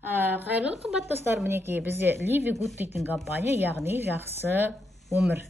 Қайырлы қымбат достар, мінекей бізде Live Good дейтін компания, яғни жақсы өмір.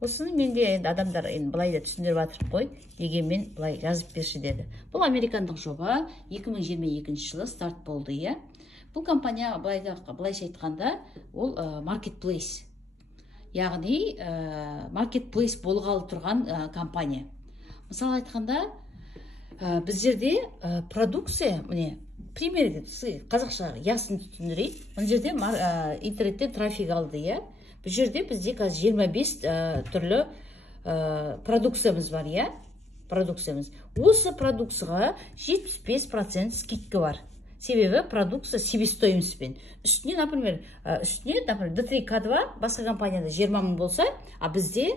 Осыны менде адамдар былай да түсіндіріп жатырып қой, дегенмен былай жазып берші деді. Бұл американдық жоба 2022 жылы старт болды, иә. Бұл компания былайша айтқанда, ол marketplace. Яғни marketplace болғалы тұрған компания. Мысалы айтқанда, біздерде продукция, міне, примерде қазақша ясын түсіндірейін. Бұл жерде интернетте трафик алды, иә. Бұл жерде бізде қазір 25 түрлі продукциямыз бар, иә. Продукциямыз. Осы продукцияға 75% скидка бар. Себебі продукция себестоимостьпен. Үстіне, например, D3K2 басқа компанияда 20 мың болса, а бізде,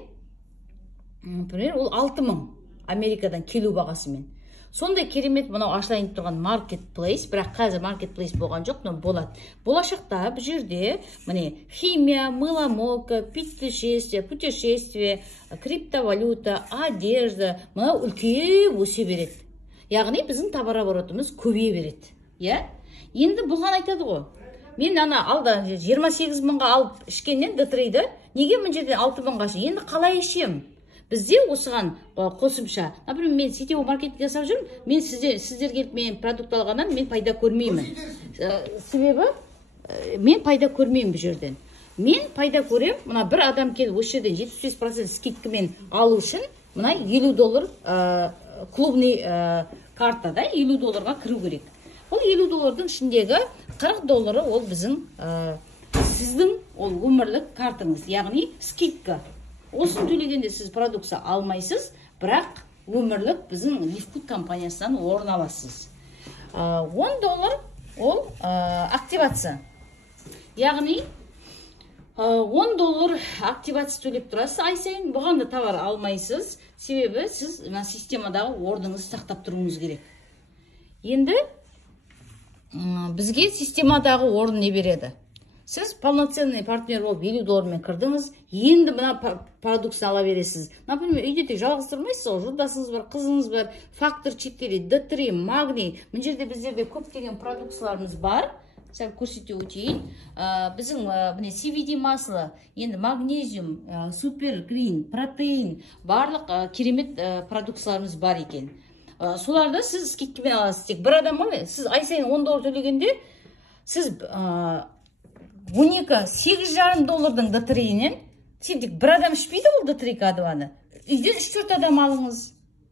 например, ол 6 мың Америкадан келу бағасымен. Сондай керемет мынау ашылайын тұрған marketplace, бірақ қазір marketplace болған жоқ, но болады. Болашақта бұл жерде, міне, химия, мыломойка, путешествие, криптовалюта, одежда, мынау үлкейіп өсе береді. Яғни біздің товарооборотымыз көбейе береді. Я? Енді бұған айтады ғой. Мен алда 28 мыңға алып ішкеннен D3-ді, неге мына жерден 6 мыңға ішем? Енді қалай ішем? Бізде осыған қосымша, например, мен сетевой маркетинг жасап жүрмін, мен сіздер келіп мен продукт алғаннан мен пайда көрмеймін. Себебі мен пайда көрмеймін бұл жерден. Мен пайда көрем, мына бір адам келіп осы жерден 75% скидкамен алу үшін, мына $50 клубный картада $50 кіру керек. Ол $50 ішіндегі $40 ол біздің сіздің ол өмірлік картаңыз, яғни скидка. Осын төлегенде сіз продукция алмайсыз, бірақ өмірлік біздің Live Good компаниясынан орын аласыз. $10 ол активация. Яғни $10 активация төлеп тұрасыз, ай сайын бұған да товар алмайсыз, себебі сіз системадағы орныңызды сақтап тұруыңыз керек. Енді бізге системадағы орын не береді? Сіз полноценный партнер болып $50 мен кірдіңіз, енді мына продукция ала бересіз. Например, үйде тек жалғыз тұрмайсыз, жолдасыңыз бар, қызыңыз бар, фактор 4, D3, магний. Мына жерде біздерде көптеген продукцияларымыз бар. Сәл көрсете өтейін. Біздің CBD маслы, енді магнезиум, супер грин, протеин, барлық керемет продукцияларымыз бар екен. Соларды сіз скидкамен аласыз. Тек бір адам ғой, сіз ай сайын $10 төлегенде, сіз 8,5 доллардың D3-нен, сен тек бір адам ішпейді ол D3K2-ны. Үйден 3-4 адам алыңыз.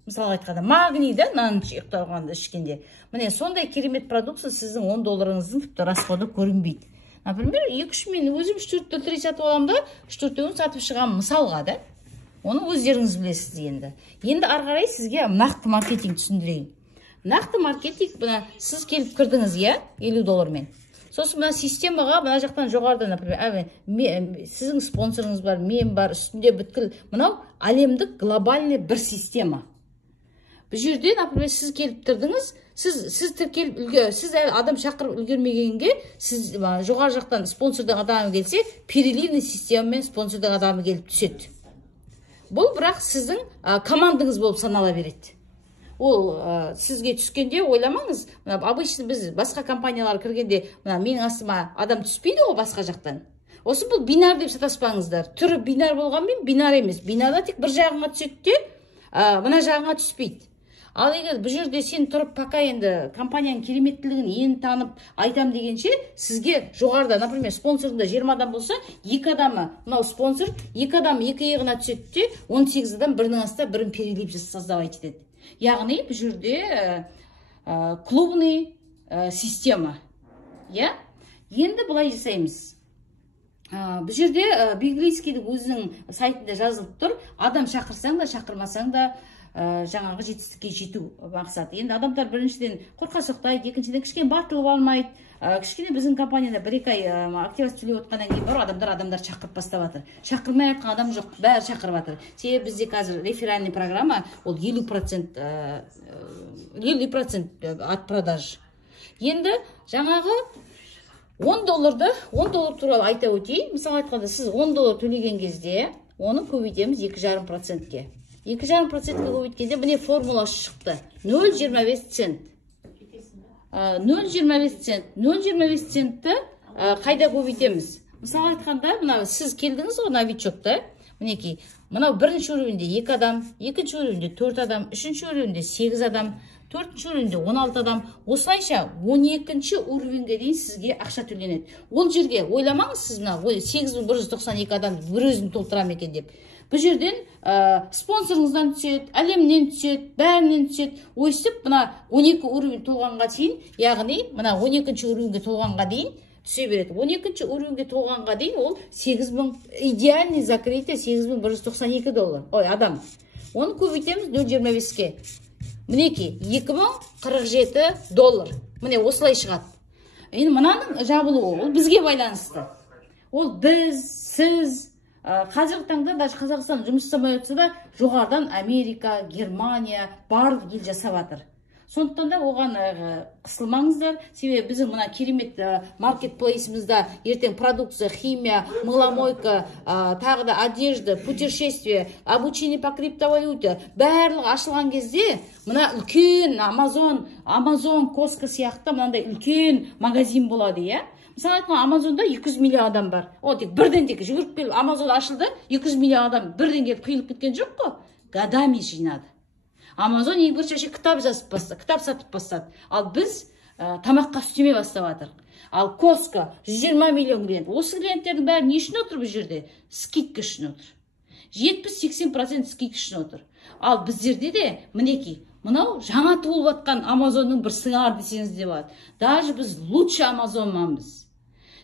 Мысалы айтқанда, магнийді, нанын ұйықталғанды ішкенде. Міне, сондай керемет продукция сіздің $10-ыңыздың тіпті расходы көрінбейді. Например, 2-3 мен өзім 3-4 D3 сатып аламда, 3-4-ін сатып шығам мысалға да. Оны өздеріңіз білесіз енді. Енді арғарай сізге нақты маркетинг түсіндірейін. Нақты маркетинг, сіз келіп кірдіңіз, $50 мен. Сосын мына системаға, мына жақтан жоғарда, например, сіздің спонсорыңыз бар, мен бар, үстінде бүткіл. Мынау әлемдік глобальный бір система. Бұл жерде, например, сіз келіп тұрдыңыз, сіз адам шақырып үлгермегенге, сіз жоғар жақтан спонсордың адамы келсе, переливный системамен спонсордың адамы келіп түседі. Бұл бірақ сіздің командыңыз болып санала береді. Ол сізге түскенде ойламаңыз, обычно біз басқа компаниялар кіргенде, менің астыма адам түспейді ол басқа жақтан. Осы бұл бинар деп сатаспаңыздар. Түрі бинар болғанмен бинар емес. Бинарда тек бір жағыңа түседі де, мына жағыңа түспейді. Ал егер бұл жерде сен тұрып пока енді компанияның кереметтілігін енді танып айтам дегенше, сізге жоғарда, например, спонсорында 20 адам болса, 2 адамы, мынау спонсор, 2 адам 2 иығына түседі де, 18 адам бірінің астына бірін перелеп создавать етеді. Яғни бұл жерде клубный система. Енді бұлай жасаймыз. Бұл жерде Биглийскийдің өзінің сайтында жазылып тұр, адам шақырсаң да, шақырмасаң да жаңағы жетістікке жету мақсаты. Енді адамдар біріншіден қорқа соқтайды, екіншіден кішкене батылып алмайды. Кішкене біздің компанияда 1-2 ай активация төлеп отқаннан кейін бар, адамдар шақырып бастап жатыр. Шақырмай жатқан адам жоқ, бәрі шақырып жатыр. Себебі бізде қазір реферальный программа, ол 50% от продаж. Енді жаңағы $10 туралы айта өтейін. Мысалы айтқанда, сіз $10 төлеген кезде, оны көбейтеміз 2,5%-ке. 2,5%-ке көбейткенде міне формуласы шықты. 0,25 цент. 0,25 цент. 0,25 центті қайда көбейтеміз? Мысалы айтқанда, мына сіз келдіңіз ғой новичокта. Мінекей, мынау бірінші уровеньде 2 адам, екінші уровеньде 4 адам, үшінші уровеньде 8 адам, төртінші уровеньде 16 адам. Осылайша 12-ші уровеньге дейін сізге ақша төленеді. Ол жерге ойламаңыз сіз мына 8192 адам бір өзін толтырам екен деп. Бұл жерден спонсорыңыздан түседі, әлемнен түседі, бәрінен түседі. Ойсып, мына 12 уровень толғанға дейін, яғни мына 12-ші уровеньге толғанға дейін түсе береді. 12-ші уровеньге толғанға дейін ол 8000, идеальный закрытие $8192. Ой, адам. Оны көбейтеміз 0,25-ке. Мінеки, $2047. Міне, осылай шығады. Енді мынаның жабылуы, ол бізге байланысты. Ол біз, сіз, қазіргі таңда даже Қазақстан жұмыс жасамай отырса да, жоғарыдан Америка, Германия, барлық ел жасап жатыр. Сондықтан да оған қысылмаңыздар. Себебі біздің мына керемет маркетплейсімізде ертең продукция, химия, мыломойка, тағы да одежда, путешествие, обучение по криптовалюте барлығы ашылған кезде мына үлкен Amazon, Costco сияқты мынандай үлкен магазин болады, иә? Мысалы айтқан Амазонда 200 миллион адам бар. О, тек бірден тек жүгіріп келіп Амазон ашылды, 200 миллион адам бірден келіп құйылып кеткен жоқ қой. Годами жинады. Амазон ең бірінші кітап сатып бастады. Ал біз тамаққа үстеме бастап жатырмыз. Ал Costco 120 миллион клиент. Осы клиенттердің бәрі не үшін отыр бұл жерде? Скидка үшін отыр. 70-80% скидка үшін отыр. Ал біздерде де мінекей, мынау жаңа туылып жатқан Амазонның бір сыңары десеңіз де болады. Даже біз лучше Амазонманбыз.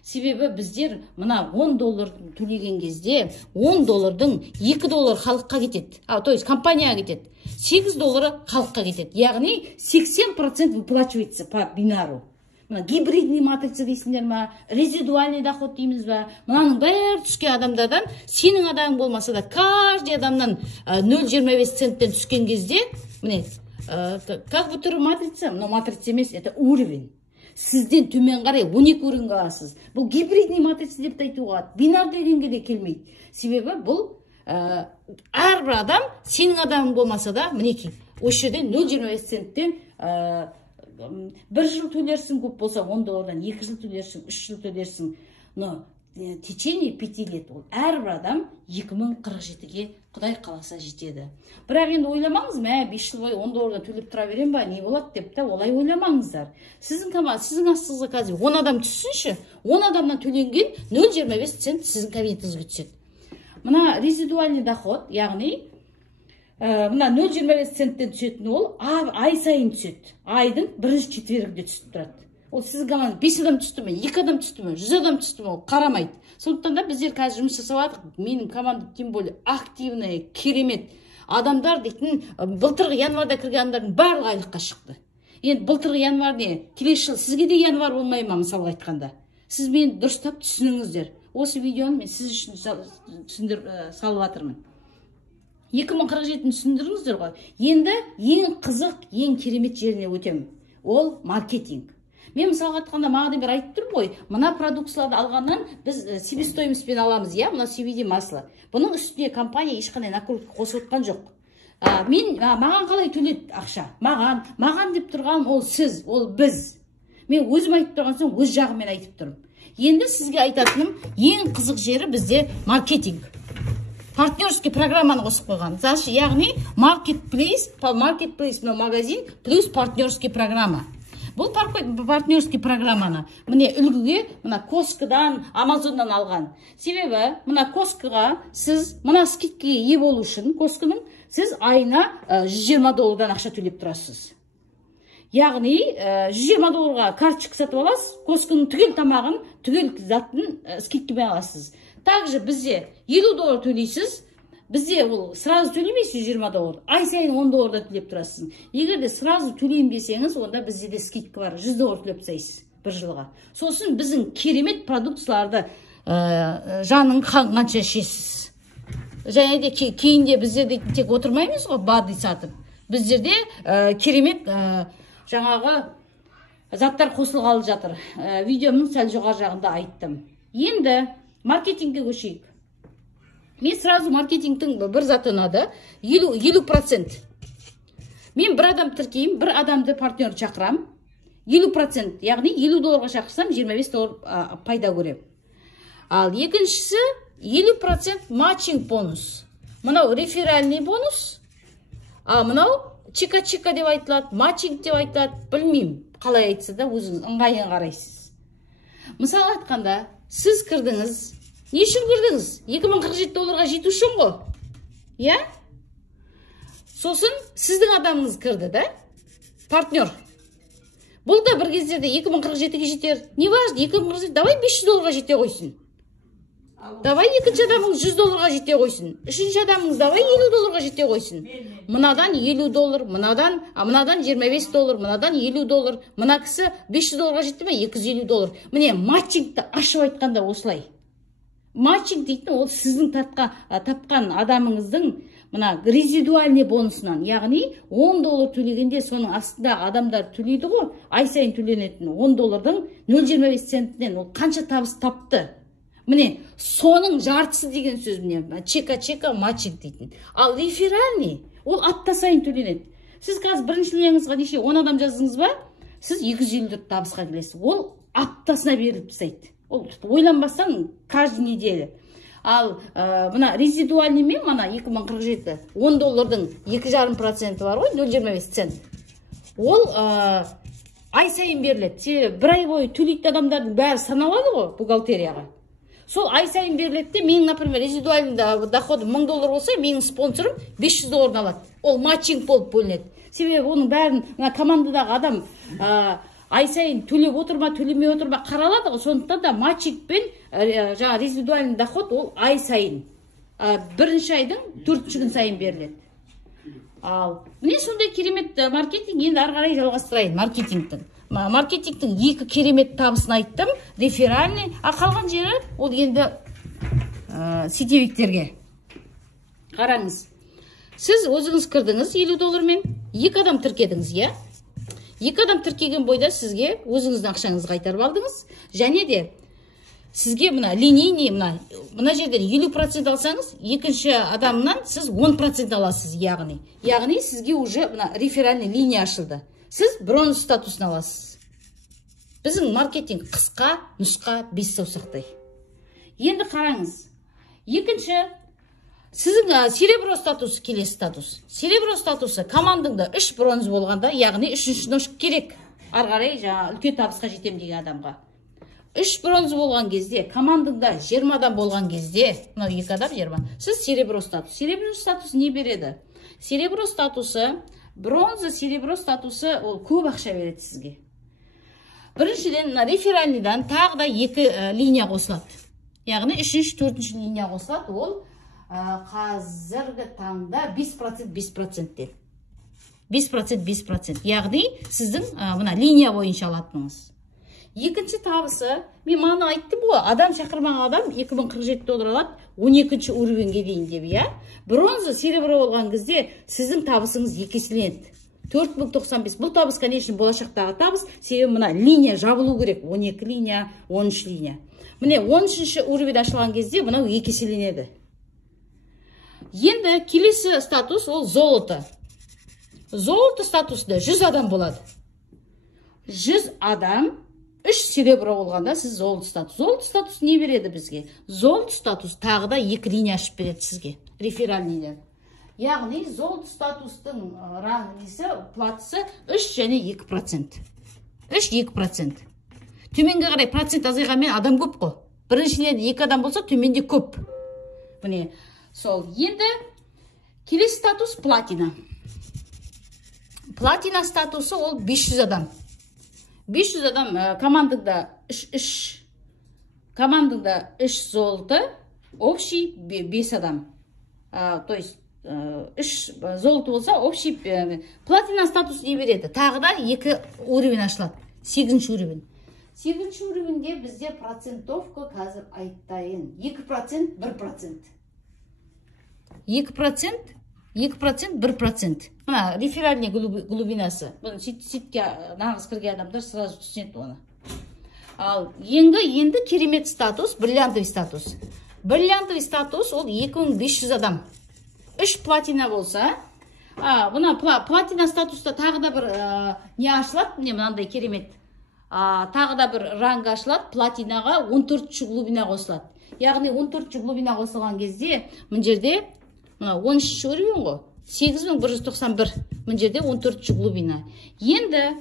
Себебі біздер мына $10 төлеген кезде $10-дің $2 халыққа кетеді. То есть компанияға кетеді. $8 халыққа кетеді. Яғни 80% выплачивается по бинару. Мына гибридный матрица дейсіңдер ма, резидуальный доход дейміз ба, мынаның бәрі түскен адамдардан, сенің адамың болмаса да, каждый адамнан 0,25 центтен түскен кезде, міне, как бы түрі матрица, но матрица емес, это уровень. Сізден төмен қарай 12 уровеньге аласыз. Бұл гибридный матрица деп айтуға, бинар дегенге де келмейді. Себебі бұл әрбір адам, сенің адамың болмаса да, мінекей, осы жерден 0,25 центтен 1 жыл төлерсің, көп болса $10-дан 2 жыл төлерсің, 3 жыл төлерсің. Но течение 5 лет ол әрбір адам 2047-ге Құдай қаласа жетеді. Бірақ енді ойламаңыз, мә 5 жыл бойы $10-дан төлеп тұра берем ба, не болады деп та олай ойламаңыздар. Сіздің астыңызға қазір 10 адам түссінші, 10 адамнан төленген 0,25 цент сіздің кабинетіңізге түседі. Мына резидуальный доход, яғни мына 0,25 центтен түсетін ол ай сайын түседі. Айдың бірінші четвергінде түсіп тұрады. Ол сіздің команда 5 адам түсті ме, 2 адам түсті ме, 100 адам түсті ме, ол қарамайды. Сондықтан да біздер қазір жұмыс жасап жатырмыз. Менің командам тем более активный, керемет. Адамдар дейтін былтырғы январда кірген адамдардың барлығы айлыққа шықты. Енді былтырғы январ не? Келесі жыл сізге де январ болмай ма, мысалы айтқанда. Сіз мені дұрыстап түсініңіздер. Осы видеоны мен сіз үшін салып жатырмын. 2047-ні түсіндіріңіздер ғой. Енді ең қызық, ең керемет жеріне өтемін. Ол маркетинг. Мен мысалға айтқанда маған бір айтып тұрмын ғой, мына продукцияларды алғаннан біз себестоимостьпен аламыз, иә, мына CBD масло. Бұның үстіне компания ешқандай накрутка қосып отқан жоқ. Маған қалай төледі ақша? Маған деп тұрған ол сіз, ол біз. Мен өзім айтып тұрған соң өз жағымен айтып тұрмын. Енді сізге айтатыным ең қызық жері бізде маркетинг. Партнерский программаны қосып қойған. Яғни маркетплейс магазин плюс партнерский программа. Бұл партнерский программаны міне үлгіге мына Costco'дан, Amazon'дан алған. Себебі мына Costco'ға сіз мына скидкаға ие болу үшін Costco'ның сіз айына $120 ақша төлеп тұрасыз. Яғни $120 карточка сатып аласыз, Costco'ның түгел тамағын, түгел затын скидкамен аласыз. Также бізде $50 төлейсіз. Бізде ол сразу төлемейсіз $120, ай сайын $10 төлеп тұрасыз. Егер де сразу төлейін десеңіз, онда бізде де скидка бар, $100 төлеп тастайсыз бір жылға. Сосын біздің керемет продукцияларды жаның қанша ішесіз. Және де кейінде біздерде тек отырмаймыз ғой, бады сатып. Біздерде керемет жаңағы заттар қосылғалы жатыр. Видеомның сәл жоғары жағында айттым. Енді маркетингке көшейік. Мен сразу маркетингтің бір заты ұнады, 50%. Мен бір адам тіркеймін, бір адамды партнер шақырам. 50%, яғни $50 шақырсам $25 пайда көрем. Ал екіншісі 50% матчинг бонус. Мынау реферальный бонус, а мынау чика-чика деп айтылады, матчинг деп айтылады, білмеймін, қалай айтса да өзіңіз ыңғайын қарайсыз. Мысалы айтқанда, сіз кірдіңіз, не үшін кірдіңіз? $2047 жету үшін ғой. Я? Сосын сіздің адамыңыз кірді, да? Партнер. Бұл да бір кездерде 2047-ге жетер. Не важно, 2047, давай $500 жете қойсын. Давай екінші адамыңыз $100 жете қойсын. Үшінші адамыңыз давай $50 жете қойсын. Мынадан $50, мынадан $25, мынадан $50, мына кісі $500 жетті ме? $250. Міне, матчингті ашып айтқанда осылай. Матчинг дейтін ол сіздің тапқан адамыңыздың мына резидуальный бонусынан, яғни $10 төлегенде соның астында адамдар төлейді ғой, ай сайын төленетін $10-дың 0,25 центінен ол қанша табыс тапты. Міне, соның жартысы деген сөз міне, чека-чека матчинг дейтін. Ал реферальный, ол апта сайын төленеді. Сіз қазір бірінші линияңызға неше 10 адам жаздыңыз ба, сіз 254 табысқа келесіз. Ол аптасына беріліп тастайды. Ол ойланбастан каждый неделя. Ал мына резидуальный мен мына 2047 $10-дың 2,5% бар ғой, 0,25 цент. Ол ай сайын беріледі. Себебі бір ай бойы төлейтін адамдардың бәрі саналады ғой бухгалтерияға. Сол ай сайын беріледі. Менің, например, резидуальный доходы $1000 болса, менің спонсорым $500 алады. Ол матчинг болып бөлінеді. Себебі оның бәрін командадағы адам ай сайын төлеп отырма, төлемей отырма қаралады ғой. Сондықтан да матчингпен жаңа резидуальный доход ол ай сайын. Бірінші айдың 4-ші күн сайын беріледі. Ал міне сондай керемет маркетинг, енді ары қарай жалғастырайын маркетингтің. Маркетингтің екі керемет табысын айттым. Реферальный, қалған жері ол енді сетевиктерге. Қараңыз. Сіз өзіңіз кірдіңіз $50 мен, 2 адам тіркедіңіз, я? 2 адам тіркеген бойда сізге өзіңіздің ақшаңызды қайтарып алдыңыз. Және де сізге мына линейный, мына жерден 50% алсаңыз, екінші адамнан сіз 10% аласыз, яғни сізге уже мына реферальный линия ашылды. Сіз бронз статусын аласыз. Біздің маркетинг қысқа, нұсқа 5 саусақтай. Енді қараңыз. Екінші, сіздің серебро статусы келесі статус. Серебро статусы командыңда 3 бронз болғанда, яғни 3-ші ножка керек. Ары қарай үлкен табысқа жетем деген адамға. 3 бронз болған кезде, командыңда 20 адам болған кезде, мынау 2 адам 20. Сіз серебро статус. Серебро статусы не береді? Серебро статусы, бронза серебро статусы ол көп ақша береді сізге. Біріншіден, реферальныйдан тағы да 2 линия қосылады. Яғни 3-ші, 4-ші линия қосылады, ол қазіргі таңда 5%. 5%. Яғни сіздің мына линия бойынша алатыныңыз. Екінші табысы, мен мана айттым ғой, адам шақырмаған адам $2047 алады, 12-ші уровеньге дейін деп, я? Бронза, серебро болған кезде сіздің табысыңыз 2 еселенеді. 4095. Бұл табыс, конечно, болашақтағы табыс, себебі мына линия жабылу керек. 12 линия, 13 линия. Міне 13-ші уровень ашылған кезде мынау 2 еселенеді. Енді келесі статус ол золото. Золото статусында 100 адам болады. 100 адам 3 серебро болғанда сіз золото статус. Золото статус не береді бізге? Золото статус тағы да 2 линия ашып береді сізге. Реферальныйлер. Яғни золото статустың раңысы, платысы 3 және 2%. 3-2%. Төменге қарай процент азайғанмен адам көп қой. Біріншіден 2 адам болса, төменде көп. Міне, сол. Енді келесі статус платина. Платина статусы ол 500 адам. 500 адам командыңда 3 золото, общий 5 адам. То есть 3 золото болса, общий платина статус не береді. Тағы да 2 уровень ашылады. 8-ші уровень. 8-ші уровеньде бізде процентовка қазір айттайын. 2%, 1%. 2%, 1%. Мына реферальный глубинасы. Бұны сетке нағыз кірген адамдар сразу түсінеді оны. Ал енді керемет статус, бриллиантовый статус. Бриллиантовый статус ол 2500 адам. 3 платина болса, мына платина статуста тағы да бір не ашылады, міне мынандай керемет. Тағы да бір ранг ашылады, платинаға 14 глубина қосылады. Яғни 14 глубина қосылған кезде, мына жерде 13 уровень ғой, 8191, мына жерде 14 глубина. Енді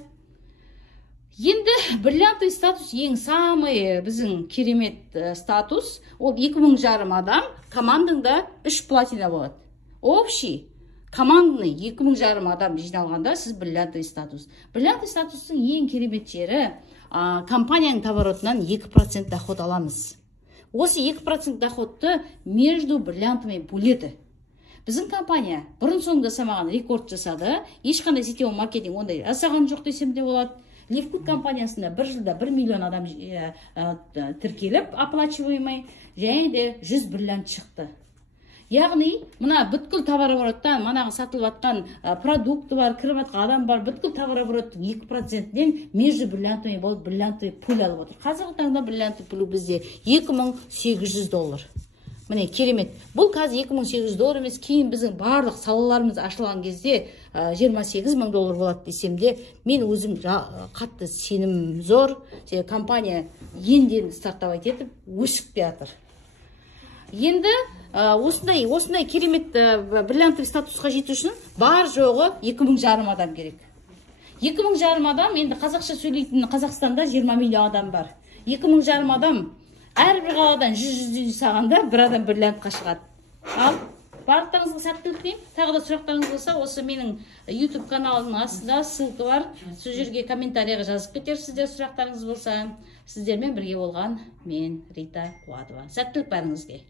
бриллиантовый статус ең самый біздің керемет статус. Ол 2000 адам, командыңда 3 платина болады. Общий, командный 2000 адам жиналғанда сіз бриллиантовый статус. Бриллиантовый статустың ең керемет жері, компанияның товаротынан 2% доход аламыз. Осы 2% доходты между бриллиантами бөледі. Біздің компания бұрын соңында жасамаған рекорд жасады. Ешқандай сетевой маркетинг ондай жасаған жоқ десем де болады. Левкут компаниясында бір жылда 1 миллион адам тіркеліп, оплачиваемый, және де 100 бриллиант шықты. Яғни, мына бүткіл товарообороттан, манағы сатылып атқан продукты бар, кіріп атқан адам бар, бүткіл товарообороттың 2%-ден между бриллиантами болып, бриллиантовый пул алып отыр. Қазіргі таңда бриллиантовый пул бізде $2800. Міне керемет. Бұл қазір $2800 емес, кейін біздің барлық салаларымыз ашылған кезде $28,000 болады десемде, мен өзім қатты сенім зор. Компания енден стартовать етіп, өсіп те жатыр. Енді осындай керемет бриллиантовый статусқа жету үшін бар жоғы 2500 адам керек. 2500 адам, енді қазақша сөйлейтін Қазақстанда 20 миллион адам бар. 2500 адам әрбір қаладан 100 сағанда бір адам бриллиантқа шығады. Ал барлықтарыңызға сәттілік тілеймін. Тағы да сұрақтарыңыз болса, осы менің YouTube каналының астында ссылка бар. Сол жерге комментарийға жазып кетерсіздер, сұрақтарыңыз болса. Сіздермен бірге болған мен Рита Қуатова. Сәттілік бәріңізге.